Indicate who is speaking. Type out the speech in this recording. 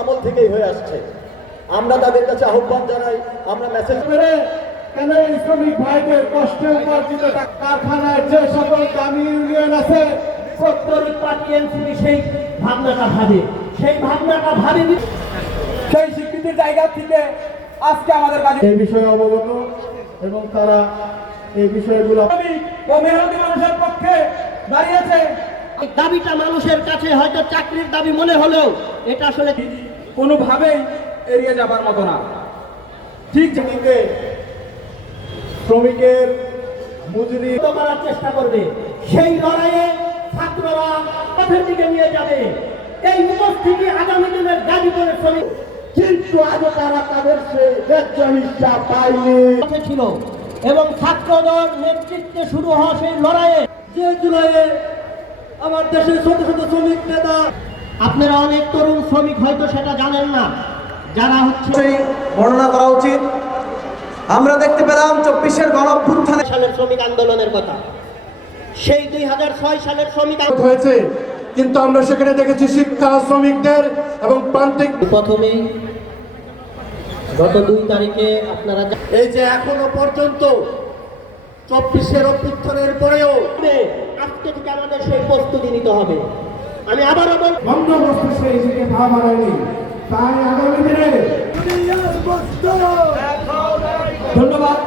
Speaker 1: আমল থেকেই হয়ে আসছে। আমরা তাদের কাছে আহ্বান জানাই আমরা মেসেজ
Speaker 2: মেরে কেন শ্রমিক ভাইদের কষ্টে উপার্জিত কারখানায় যে সকল দামি ইউনিয়ন আছে
Speaker 3: প্রত্যেক পার্টি এনসিপি সেই ভাবনাটা ভাবে। সেই ভাবনাটা ভাবে
Speaker 2: সেই স্বীকৃতির জায়গা থেকে আজকে আমাদের কাছে এই বিষয়ে অবগত এবং তারা এই বিষয়গুলো ও মেহনতি মানুষের পক্ষে দাঁড়িয়েছে।
Speaker 3: দাবিটা মানুষের কাছে হয়তো চাকরির দাবি মনে হলেও এটা আসলে
Speaker 2: কোনোভাবেই এড়িয়ে যাবার মতো না। ঠিক জানিতে শ্রমিকের মজুরি
Speaker 3: করার চেষ্টা করবে সেই লড়াইয়ে ছাত্ররা পথের দিকে নিয়ে যাবে। এই উপস্থিতি আগামী দিনের দাবি করে শ্রমিক
Speaker 2: কিন্তু আজও তারা তাদের সে ন্যায্য হিসাব পায়নি
Speaker 3: ছিল। এবং ছাত্রদল নেতৃত্বে শুরু হওয়া সেই লড়াইয়ে যে জুলাইয়ে আমার দেশের ছোট ছোট শ্রমিক নেতা। আপনারা অনেক তরুণ শ্রমিক হয়তো সেটা জানেন না। যারা হচ্ছে
Speaker 4: বর্ণনা করা উচিত। আমরা দেখতে পেলাম চব্বিশের গণ অভ্যুত্থানে
Speaker 3: সালের শ্রমিক আন্দোলনের কথা। সেই দুই হাজার ছয় সালের শ্রমিক
Speaker 5: হয়েছে কিন্তু আমরা সেখানে দেখেছি শিক্ষা শ্রমিকদের এবং প্রান্তিক
Speaker 3: প্রথমেই গত দুই তারিখে আপনারা
Speaker 1: এই যে এখনও পর্যন্ত চব্বিশের অভ্যুত্থানের পরেও
Speaker 3: আজকে থেকে আমাদের সেই প্রস্তুতি নিতে হবে। আমি আবারও বল
Speaker 2: বন্দোবস্ত সেই দিকে ভাব হারায়নি তাই আগামী দিনে ধন্যবাদ।